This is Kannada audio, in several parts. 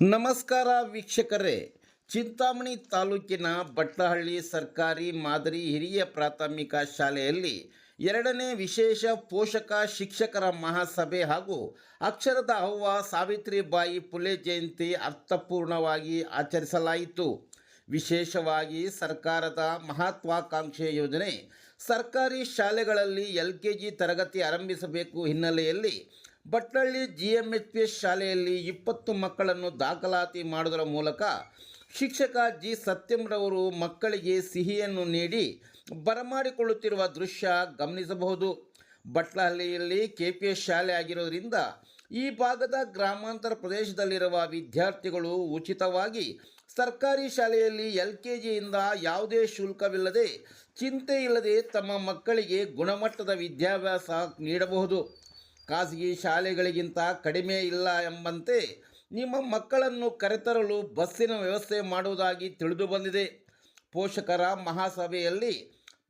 ನಮಸ್ಕಾರ ವೀಕ್ಷಕರೇ, ಚಿಂತಾಮಣಿ ತಾಲೂಕಿನ ಬಟ್ಲಹಳ್ಳಿ ಸರ್ಕಾರಿ ಮಾದರಿ ಹಿರಿಯ ಪ್ರಾಥಮಿಕ ಶಾಲೆಯಲ್ಲಿ 2ನೇ ವಿಶೇಷ ಪೋಷಕ ಶಿಕ್ಷಕರ ಮಹಾಸಭೆ ಹಾಗೂ ಅಕ್ಷರದ ಅವ್ವ ಸಾವಿತ್ರಿಬಾಯಿ ಫುಲೆ ಜಯಂತಿ ಅರ್ಥಪೂರ್ಣವಾಗಿ ಆಚರಿಸಲಾಯಿತು. ವಿಶೇಷವಾಗಿ ಸರ್ಕಾರದ ಮಹತ್ವಾಕಾಂಕ್ಷೆಯ ಯೋಜನೆ ಸರ್ಕಾರಿ ಶಾಲೆಗಳಲ್ಲಿ LKG ತರಗತಿ ಆರಂಭಿಸಬೇಕು ಹಿನ್ನೆಲೆಯಲ್ಲಿ ಬಟ್ಲಹಳ್ಳಿ GMHPS ಶಾಲೆಯಲ್ಲಿ 20 ಮಕ್ಕಳನ್ನು ದಾಖಲಾತಿ ಮಾಡುವುದರ ಮೂಲಕ ಶಿಕ್ಷಕ ಜಿ ಸತ್ಯಂರವರು ಮಕ್ಕಳಿಗೆ ಸಿಹಿಯನ್ನು ನೀಡಿ ಬರಮಾಡಿಕೊಳ್ಳುತ್ತಿರುವ ದೃಶ್ಯ ಗಮನಿಸಬಹುದು. ಬಟ್ಲಹಳ್ಳಿಯಲ್ಲಿ KPS ಶಾಲೆ ಆಗಿರೋದ್ರಿಂದ ಈ ಭಾಗದ ಗ್ರಾಮಾಂತರ ಪ್ರದೇಶದಲ್ಲಿರುವ ವಿದ್ಯಾರ್ಥಿಗಳು ಉಚಿತವಾಗಿ ಸರ್ಕಾರಿ ಶಾಲೆಯಲ್ಲಿ LKGಯಿಂದ ಯಾವುದೇ ಶುಲ್ಕವಿಲ್ಲದೆ ಚಿಂತೆ ಇಲ್ಲದೆ ತಮ್ಮ ಮಕ್ಕಳಿಗೆ ಗುಣಮಟ್ಟದ ವಿದ್ಯಾಭ್ಯಾಸ ನೀಡಬಹುದು. ಖಾಸಗಿ ಶಾಲೆಗಳಿಗಿಂತ ಕಡಿಮೆ ಇಲ್ಲ ಎಂಬಂತೆ ನಿಮ್ಮ ಮಕ್ಕಳನ್ನು ಕರೆತರಲು ಬಸ್ಸಿನ ವ್ಯವಸ್ಥೆ ಮಾಡುವುದಾಗಿ ತಿಳಿದು ಬಂದಿದೆ. ಪೋಷಕರ ಮಹಾಸಭೆಯಲ್ಲಿ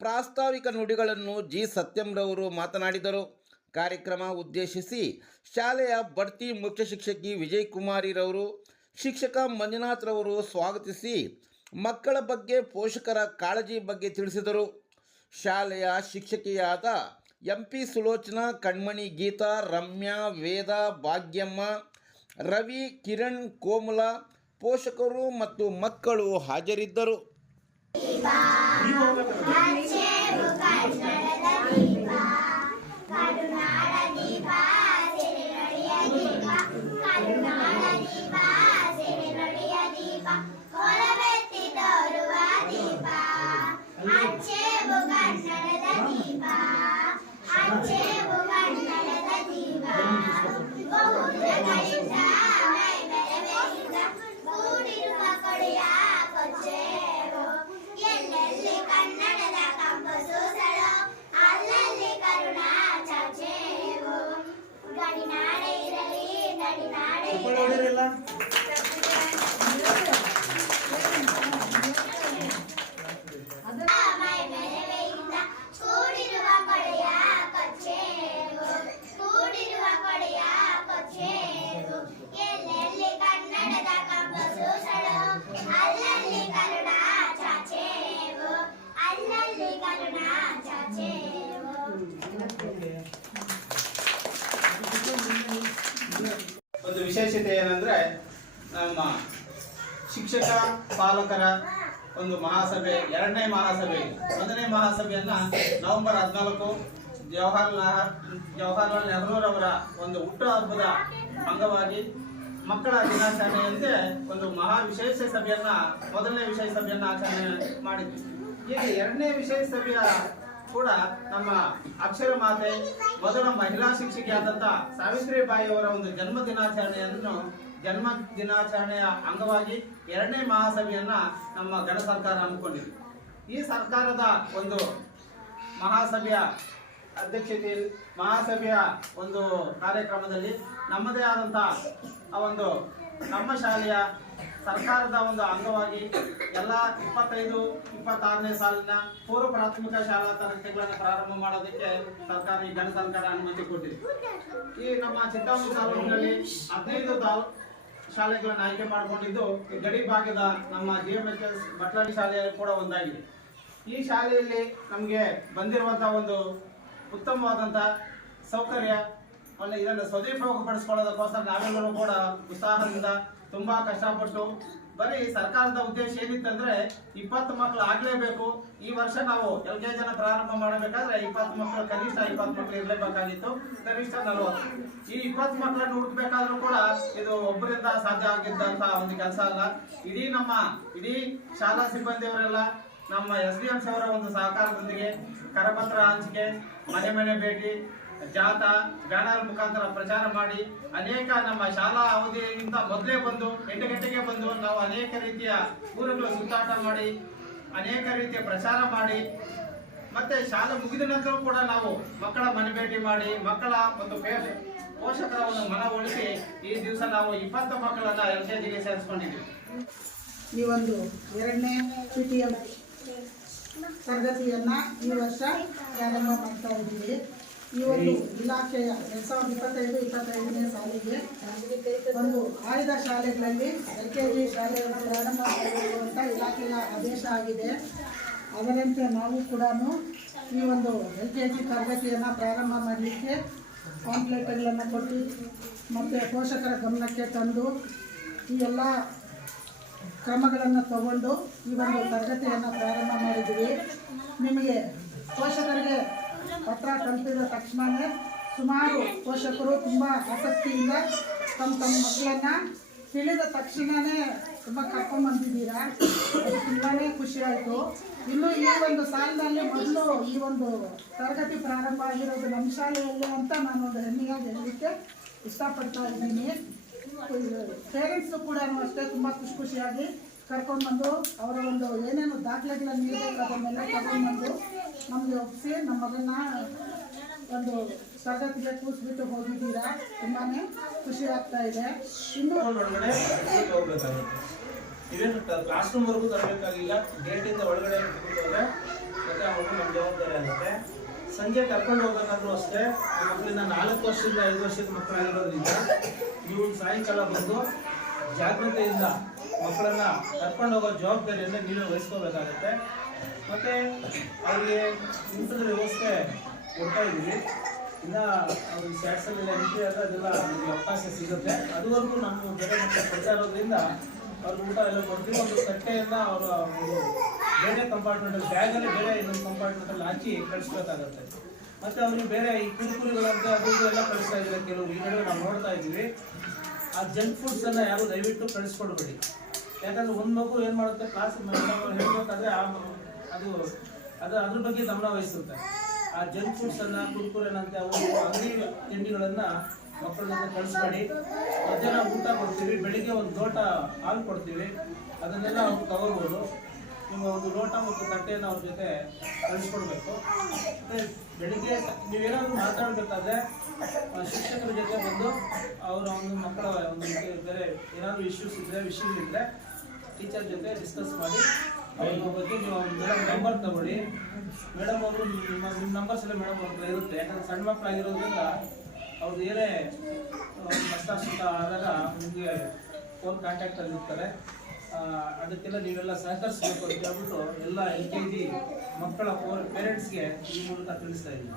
ಪ್ರಾಸ್ತಾವಿಕ ನುಡಿಗಳನ್ನು ಜಿ ಸತ್ಯಂರವರು ಮಾತನಾಡಿದರು. ಕಾರ್ಯಕ್ರಮ ಉದ್ದೇಶಿಸಿ ಶಾಲೆಯ ಬಡ್ತಿ ಮುಖ್ಯ ಶಿಕ್ಷಕಿ ವಿಜಯಕುಮಾರಿರವರು, ಶಿಕ್ಷಕ ಮಂಜುನಾಥ್ರವರು ಸ್ವಾಗತಿಸಿ ಮಕ್ಕಳ ಬಗ್ಗೆ ಪೋಷಕರ ಕಾಳಜಿ ಬಗ್ಗೆ ತಿಳಿಸಿದರು. ಶಾಲೆಯ ಶಿಕ್ಷಕಿಯಾದ MP ಸುಲೋಚನಾ, ಕಣ್ಮಣಿ ಗೀತಾ, ರಮ್ಯಾ, ವೇದ, ಭಾಗ್ಯಮ್ಮ, ರವಿ, ಕಿರಣ್, ಕೋಮಲ, ಪೋಷಕರು ಮತ್ತು ಮಕ್ಕಳು ಹಾಜರಿದ್ದರು. ಒಂದು ವಿಶೇಷತೆ ಏನಂದ್ರೆ, ನಮ್ಮ ಶಿಕ್ಷಕ ಪಾಲಕರ ಒಂದು ಮಹಾಸಭೆ 2ನೇ ಮಹಾಸಭೆ. 1ನೇ ಮಹಾಸಭೆಯನ್ನ ನವೆಂಬರ್ 14 ಜವಾಹರ್ಲಾಲ್ ನೆಹರೂರವರ ಒಂದು ಹುಟ್ಟುಹಬ್ಬದ ಅಂಗವಾಗಿ ಮಕ್ಕಳ ದಿನಾಚರಣೆಯಂತೆ ಒಂದು ವಿಶೇಷ ಸಭೆಯನ್ನ 1ನೇ ವಿಶೇಷ ಸಭೆಯನ್ನ ಆಚರಣೆ ಮಾಡಿದ್ವಿ. ಈಗ 2ನೇ ವಿಶೇಷ ಸಭೆಯ ಕೂಡ ನಮ್ಮ ಅಕ್ಷರ ಮಾತೆ ಮೊದಲ ಮಹಿಳಾ ಶಿಕ್ಷಕಿಯಾದಂತ ಸಾವಿತ್ರಿಬಾಯಿ ಅವರ ಒಂದು ಜನ್ಮ ದಿನಾಚರಣೆಯ ಅಂಗವಾಗಿ 2ನೇ ಮಹಾಸಭೆಯನ್ನ ನಮ್ಮ ಗಣ ಸರ್ಕಾರ ಹಮ್ಮಿಕೊಂಡಿದೆ. ಈ ಸರ್ಕಾರದ ಒಂದು ಮಹಾಸಭೆಯ ಅಧ್ಯಕ್ಷತೆಯಲ್ಲಿ ಮಹಾಸಭೆಯ ಒಂದು ಕಾರ್ಯಕ್ರಮದಲ್ಲಿ ನಮ್ಮದೇ ಆದಂತ ಒಂದು ನಮ್ಮ ಶಾಲೆಯ ಸರ್ಕಾರದ ಒಂದು ಅಂಗವಾಗಿ ಎಲ್ಲ 25-26ನೇ ಸಾಲಿನ ಪೂರ್ವ ಪ್ರಾಥಮಿಕ ಶಾಲಾ ತರಗತಿಗಳನ್ನು ಪ್ರಾರಂಭ ಮಾಡೋದಕ್ಕೆ ಗಣ ಸರ್ಕಾರ ಅನುಮತಿ ಕೊಟ್ಟಿದೆ. ಈ ನಮ್ಮ ಚಿಂತಾಮಣಿ ತಾಲೂಕಿನಲ್ಲಿ 15 ಶಾಲೆಗಳನ್ನು ಆಯ್ಕೆ ಮಾಡಿಕೊಂಡಿದ್ದು ಗಡಿ ಭಾಗದ ನಮ್ಮ GMHS ಬಟ್ಲಹಳ್ಳಿ ಶಾಲೆಯಲ್ಲಿ ಕೂಡ ಒಂದಾಗಿದೆ. ಈ ಶಾಲೆಯಲ್ಲಿ ನಮಗೆ ಬಂದಿರುವಂತಹ ಒಂದು ಉತ್ತಮವಾದಂಥ ಸೌಕರ್ಯ ಇದನ್ನು ಸದುಪಯೋಗಪಡಿಸ್ಕೊಳ್ಳೋದಕ್ಕೋಸ್ಕರ ನಾವೆಲ್ಲರೂ ಕೂಡ ಉತ್ಸಾಹದಿಂದ ತುಂಬಾ ಕಷ್ಟಪಟ್ಟು ಬರೀ ಸರ್ಕಾರದ ಉದ್ದೇಶ ಏನಿತ್ತಂದ್ರೆ 20 ಮಕ್ಕಳು ಆಗ್ಲೇಬೇಕು. ಈ ವರ್ಷ ನಾವು LKG ಪ್ರಾರಂಭ ಮಾಡಬೇಕಾದ್ರೆ 20 ಮಕ್ಕಳು, ಕನಿಷ್ಠ 20 ಮಕ್ಕಳು ಇರಲೇಬೇಕಾಗಿತ್ತು, ಕನಿಷ್ಠ 40. ಈ 20 ಮಕ್ಕಳನ್ನು ಹುಡುಕ್ಬೇಕಾದ್ರೂ ಕೂಡ ಇದು ಒಬ್ಬರಿಂದ ಸಾಧ್ಯ ಆಗಿದ್ದಂತ ಒಂದು ಕೆಲಸ ಅಲ್ಲ. ಇಡೀ ಶಾಲಾ ಸಿಬ್ಬಂದಿಯವರೆಲ್ಲ ನಮ್ಮ SDMs ಅವರ ಒಂದು ಸಹಕಾರದೊಂದಿಗೆ ಕರಪತ್ರ ಹಂಚಿಕೆ, ಮನೆ ಭೇಟಿ, ಜಾಥಾ, ಬ್ಯಾನರ್ ಮುಖಾಂತರ ಪ್ರಚಾರ ಮಾಡಿ ಅನೇಕ ನಮ್ಮ ಶಾಲಾ ಅವಧಿಗಿಂತ ಮೊದಲೇ ಬಂದು 8 ಗಂಟೆಗೆ ಬಂದು ನಾವು ಅನೇಕ ರೀತಿಯ ಊರುಗಳ ಸುತ್ತಾಟ ಮಾಡಿ ಅನೇಕ ರೀತಿಯ ಪ್ರಚಾರ ಮಾಡಿ ಮತ್ತೆ ಶಾಲೆ ಮುಗಿದ ನಂತರ ಕೂಡ ನಾವು ಮಕ್ಕಳ ಮನೆ ಭೇಟಿ ಮಾಡಿ ಮಕ್ಕಳ ಒಂದು ಪೋಷಕರ ಒಂದು ಮನವೊಲಿಸಿ ಈ ದಿವಸ ನಾವು 20 ಮಕ್ಕಳನ್ನ LKGಗೆ ಸೇರಿಸ್ಕೊಂಡಿದ್ದೀವಿ. ಈ ಒಂದು 2ನೇ PTM ತರಗತಿಯನ್ನ ಈ ವರ್ಷ ಪ್ರಾರಂಭ ಮಾಡ್ತಾ ಇದ್ದೀವಿ. ಈ ಒಂದು ಇಲಾಖೆಯ 2025-25ನೇ ಸಾಲಿಗೆ ಒಂದು ಆಯ್ದ ಶಾಲೆಗಳಲ್ಲಿ LKG ಶಾಲೆಯನ್ನು ಪ್ರಾರಂಭ ಮಾಡಬೇಕು ಅಂತ ಇಲಾಖೆಯ ಆದೇಶ ಆಗಿದೆ. ಅದರಂತೆ ನಾವು ಕೂಡ ಈ ಒಂದು LKG ತರಗತಿಯನ್ನು ಪ್ರಾರಂಭ ಮಾಡಲಿಕ್ಕೆ ಪಾಂಪ್ಲೆಟ್ಗಳನ್ನು ಕೊಟ್ಟು ಮತ್ತು ಪೋಷಕರ ಗಮನಕ್ಕೆ ತಂದು ಈ ಎಲ್ಲ ಕ್ರಮಗಳನ್ನು ತಗೊಂಡು ಈ ಒಂದು ತರಗತಿಯನ್ನು ಪ್ರಾರಂಭ ಮಾಡಿದ್ದೀವಿ. ನಿಮಗೆ ಪೋಷಕರಿಗೆ ಪತ್ರ ತಲುಪಿದ ತಕ್ಷಣವೇ ಸುಮಾರು ಪೋಷಕರು ತುಂಬ ಆಸಕ್ತಿಯಿಂದ ತಮ್ಮ ಮಕ್ಕಳನ್ನು ತಿಳಿದ ತಕ್ಷಣವೇ ತುಂಬ ಕರ್ಕೊಂಡ್ಬಂದಿದ್ದೀರಾ. ಅದು ತುಂಬಾ ಖುಷಿಯಾಯಿತು. ಇನ್ನು ಈ ಒಂದು ಸಾಲಿನಲ್ಲಿ ಮೊದಲು ಈ ಒಂದು ತರಗತಿ ಪ್ರಾರಂಭ ಆಗಿರೋದು ನಮ್ಮ ಶಾಲೆಯಲ್ಲಿ ಅಂತ ನಾನು ಒಂದು ಹೆಮ್ಮೆಯಾಗಿ ಹೇಳಲಿಕ್ಕೆ ಇಷ್ಟಪಡ್ತಾ ಇದ್ದೀನಿ. ಪೇರೆಂಟ್ಸು ಕೂಡ ಅಷ್ಟೇ ತುಂಬ ಖುಷಿಯಾಗಿ ಕರ್ಕೊಂಡ್ಬಂದು ಅವರ ಒಂದು ಏನೇನು ದಾಖಲೆಗಳನ್ನು ನೀಡಬೇಕು ಅದನ್ನೆಲ್ಲ ತಗೊಂಡ್ಬಂದು ನಮಗೆ ಒಪ್ಪಿಸಿ ನಮ್ಮ ಮಗನ್ನ ಒಂದು ತರಗತಿಗೆ ಕೂರಿಸ್ಬಿಟ್ಟು ಹೋಗಿದ್ದೀರಾ. ತುಂಬಾ ಖುಷಿ ಆಗ್ತಾ ಇದೆ. ಇನ್ನು ಒಳಗಡೆ ಹೋಗ್ಬೇಕಾಗುತ್ತೆ. ಇವೇನು ಕ್ಲಾಸ್ ರೂಮ್ ವರೆಗೂ ತರಬೇಕಾಗಿಲ್ಲ, ಗೇಟಿಂದ ಒಳಗಡೆ ಹೋದ್ರೆ ಮತ್ತೆ ಅವ್ರಿಗೆ ನಮ್ಮ ಜವಾಬ್ದಾರಿ ಆಗುತ್ತೆ. ಸಂಜೆ ಕರ್ಕೊಂಡು ಹೋಗ್ಬೇಕಾದ್ರೂ ಅಷ್ಟೇ, ಮಕ್ಕಳಿಂದ 4 ವರ್ಷದಿಂದ 5 ವರ್ಷದ ಮಕ್ಕಳಾಗಿರೋದ್ರಿಂದ ನೀವು ಸಾಯಂಕಾಲ ಬಂದು ಜಾಗೃತೆಯಿಂದ ಮಕ್ಕಳನ್ನ ಕರ್ಕೊಂಡು ಹೋಗೋ ಜವಾಬ್ದಾರಿಯನ್ನು ನೀವೇ ವಹಿಸ್ಕೋಬೇಕಾಗತ್ತೆ. ಮತ್ತೆ ಅವರಿಗೆ ಊಟದ ವ್ಯವಸ್ಥೆ ಕೊಡ್ತಾ ಇದ್ದೀವಿ. ಇನ್ನು ಅವ್ರಿಗೆ ಸ್ಯಾಟ್ಸಲ್ಲೆಲ್ಲ ಎಂಟ್ರಿ ಆದರೆ ಅದೆಲ್ಲ ನಮಗೆ ಅವಕಾಶ ಸಿಗುತ್ತೆ. ಅದುವರೆಗೂ ನಮ್ಮ ಬೇರೆ ಮಕ್ಕಳು ಕೊಡ್ತಾ ಇರೋದ್ರಿಂದ ಅವ್ರಿಗೆ ಊಟ ಎಲ್ಲ ಕೊಡ್ತೀವಿ. ಒಂದು ತಟ್ಟೆಯನ್ನು ಅವರು ಒಂದು ಬೇರೆ ಕಂಪಾರ್ಟ್ಮೆಂಟಲ್ಲಿ ಬ್ಯಾಗಲ್ಲಿ ಬೇರೆ ಇನ್ನೊಂದು ಕಂಪಾರ್ಟ್ಮೆಂಟಲ್ಲಿ ಹಾಕಿ ಕಳಿಸ್ಬೇಕಾಗತ್ತೆ. ಮತ್ತು ಅವ್ರಿಗೆ ಬೇರೆ ಈ ಕುರುಕುರಿಗಳಂತೆ ಅದು ಎಲ್ಲ ಕಳಿಸ್ತಾ ಇದ್ದಾರೆ ಕೆಲವರು. ಈ ನಡುವೆ ನಾವು ನೋಡ್ತಾ ಇದ್ದೀವಿ. ಆ ಜಂಕ್ ಫುಡ್ಸನ್ನು ಯಾರು ದಯವಿಟ್ಟು ಕಳಿಸ್ಕೊಡ್ಬೇಡಿ. ಯಾಕಂದರೆ ಒಂದು ಮಗು ಏನು ಮಾಡುತ್ತೆ, ಕ್ಲಾಸ್ ಹೇಳ್ಬೇಕಾದ್ರೆ ಅದು ಅದ್ರ ಬಗ್ಗೆ ಗಮನ ವಹಿಸುತ್ತೆ. ಆ ಜಂಕ್ ಫುಡ್ಸನ್ನು ಕುರುಕುರೇನಂತೆ ಅವು ಅಂಗಡಿ ತಿಂಡಿಗಳನ್ನು ಮಕ್ಕಳ ಜೊತೆ ಕಳಿಸ್ಬೇಡಿ. ಮಧ್ಯಾಹ್ನ ಊಟ ಕೊಡ್ತೀವಿ, ಬೆಳಿಗ್ಗೆ ಒಂದು ಲೋಟ ಹಾಲು ಕೊಡ್ತೀವಿ, ಅದನ್ನೆಲ್ಲ ಅವ್ರು ತಗೋಬೋದು. ನೀವು ಒಂದು ಲೋಟ ಮತ್ತು ತಟ್ಟೆಯನ್ನು ಅವ್ರ ಜೊತೆ ಕಳಿಸ್ಕೊಡ್ಬೇಕು. ಮತ್ತು ಬೆಳಿಗ್ಗೆ ನೀವೇನಾದರೂ ಮಾತಾಡಬೇಕಾದ್ರೆ ಶಿಕ್ಷಕರ ಜೊತೆ ಬಂದು ಅವರ ಒಂದು ಮಕ್ಕಳ ಒಂದು ಬೇರೆ ಏನಾದರೂ ವಿಷಯಗಳಿದ್ದರೆ ಟೀಚರ್ ಜೊತೆ ಡಿಸ್ಕಸ್ ಮಾಡಿ ಅವ್ರ ಬಗ್ಗೆ ನೀವು ಮೇಡಮ್ ನಂಬರ್ ತಗೊಳ್ಳಿ. ಮೇಡಮ್ ಅವರು ನಿಮ್ಮ ನಂಬರ್ಸ್ ಎಲ್ಲ ಮೇಡಮ್ ಅವ್ರ ಹತ್ರ ಇರುತ್ತೆ. ಯಾಕಂದರೆ ಸಣ್ಣ ಮಕ್ಕಳಾಗಿರೋದ್ರಿಂದ ಅವ್ರದ್ದು ಏನೇ ಕಷ್ಟ ಸುಖ ಆದಾಗ ನಿಮಗೆ ಫೋನ್ ಕಾಂಟ್ಯಾಕ್ಟಲ್ಲಿ ಇರ್ತಾರೆ. ಅದಕ್ಕೆಲ್ಲ ನೀವೆಲ್ಲ ಸಹಕರಿಸಬೇಕು ಅಂತ ಹೇಳ್ಬಿಟ್ಟು ಎಲ್ಲ LKG ಮಕ್ಕಳ ಪೇರೆಂಟ್ಸ್ಗೆ ಈ ಮೂಲಕ ತಿಳಿಸ್ತಾ ಇದ್ದೀನಿ.